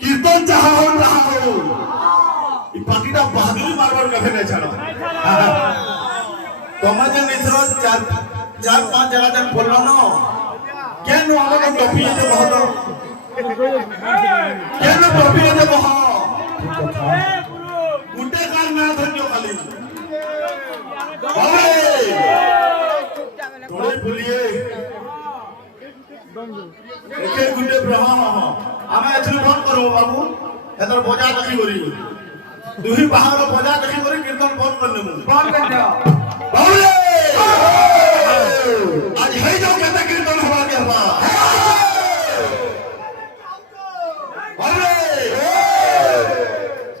कीर्तन चाहा हो रहा हो ई पार्टीटा बहादुरी मारवर कभी नहीं छाड़ो तुम्हें जो मित्रों चार पांच जगह जन बोलना ना क्या नो हमारे टॉपी है जो बहुत क्या नो टॉपी है जो बहुत गुड्डे कार ना धन्यो खाली थोड़े बोलिए एक गुड्डे ब्रह्मा हमें एक्चुअली बंद करो बाबू इधर बजा देखी बोली दुही बाहर बजा देखी बोली कीर्तन बंद करने मुझे बंद कर जाओ बाबूले आज है जो कहते कीर्तन हुआ क्या हुआ बाबूले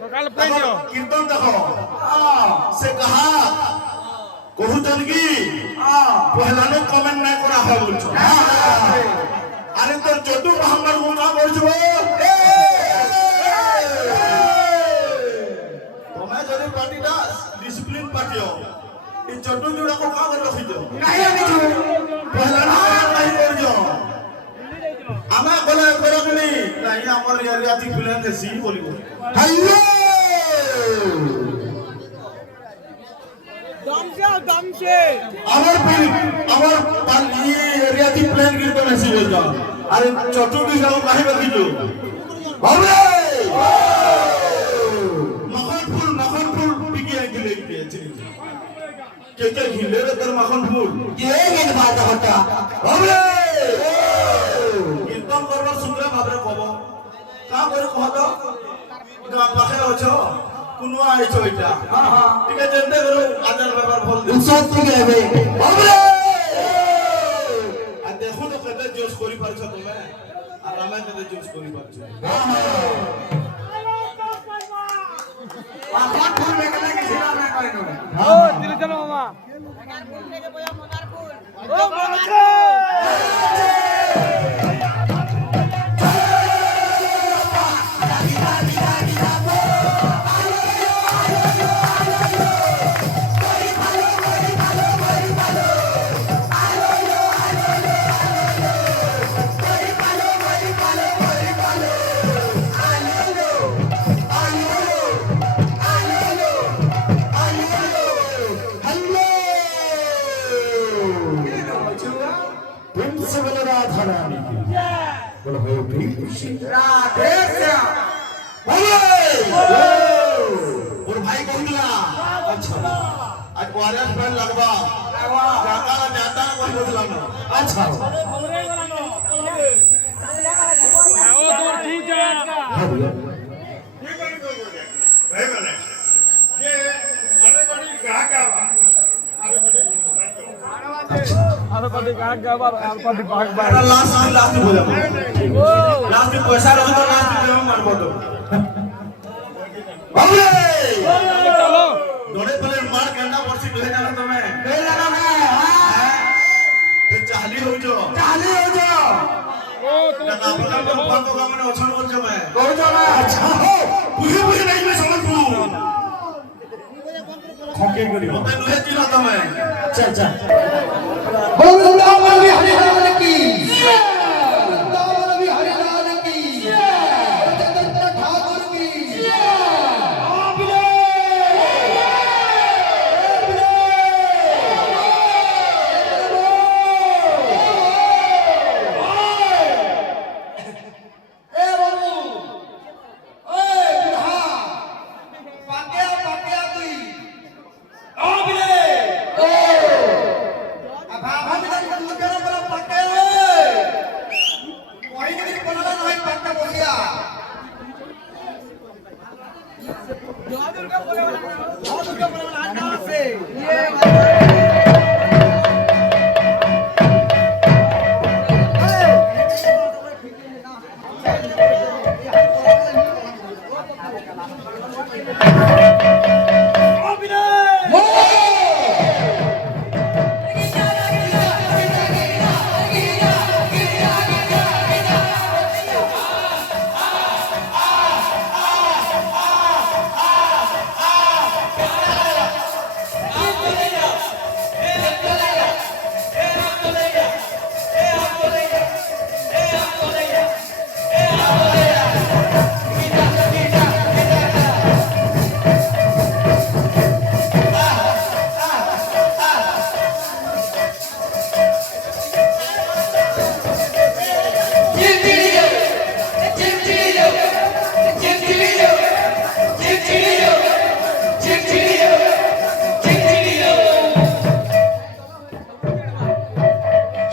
सकाल पे जो कीर्तन देखो से कहा कहू चलगी पहला नो कमेंट नहीं करा है बोलछो अरे तो चोटू महंगर को ना बोलछो तुम्हें जरी पार्टी दा डिसिप्लिन पार्टी हो इ चोटू जोड़ा को का कर रखी दो नहीं नहीं पहला ना नहीं बोल जो हमें बोले करगनी नहीं हमर एरियाती प्लान के सी बोली हेलो दम से अमर पाली एरिया की प्लान की तो नहीं बोल जाओ अरे चोटू की जाओ काहे रखी जो बाबूले मखन फूल बिकी है गिले के हिले रे कर मखन फूल ये बात होता बाबूले एकदम करवा सुंदर भाबरे कहबो का करे कहतो गा पाखे अछो कुनवा आइछो इटा ठीक है जनते करो आदर व्यवहार बोल दे उत्सव ठीक है बे बाबूले आ देखो तो कते जोश करी परछ तुमे आ रामे कते जोश करी परछ पाखा फूल में कते के सिला में करे नो ओ दिल चलो मामा मदार फूल लेके बोया मदार फूल ओ मदार बोलो हो भी राधे श्याम बोले और भाई कहला अच्छा आज वारियर्स फ्रेंड लगवा जाता जाता कोई बोलला ना अच्छा हमरे वाला नो आओ दूर ठीक है हां भैया ये बड़ी कोई बोले भाई बोले ये अरे बड़ी ग्राहक आवा अरे बड़ी लास्ट बोला लास्ट में पैसा रहो तो लास्ट में मार बोलो बाबूले चलो दोड़े पहले मार करना वर्षी कहे जाना तुम्हें कहे जाना है फिर चाहली हो जो ओ तुम बात होगा मैंने ओछन बोल जो मैं अच्छा हो पूरी नहीं मैं समझ पू खोके करी मैं नुहे चिल्ला तुम्हें चल बोल हरिलाल की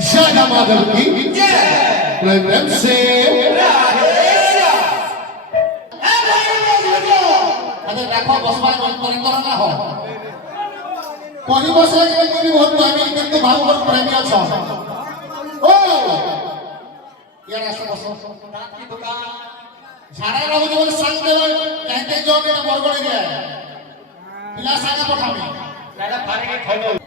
शादा माधव की प्रेम से अरे देखो बसवान परिकर ना हो कहीं बसले के भी बहुत प्रेमी किंतु भागवत प्रेमी अच्छा ओ यार ऐसा बसो रात की दुकान झाड़ा रहो जो संग देव कहते जो के बरगड़ गया पिला सागा पठामी दादा फारे के खलो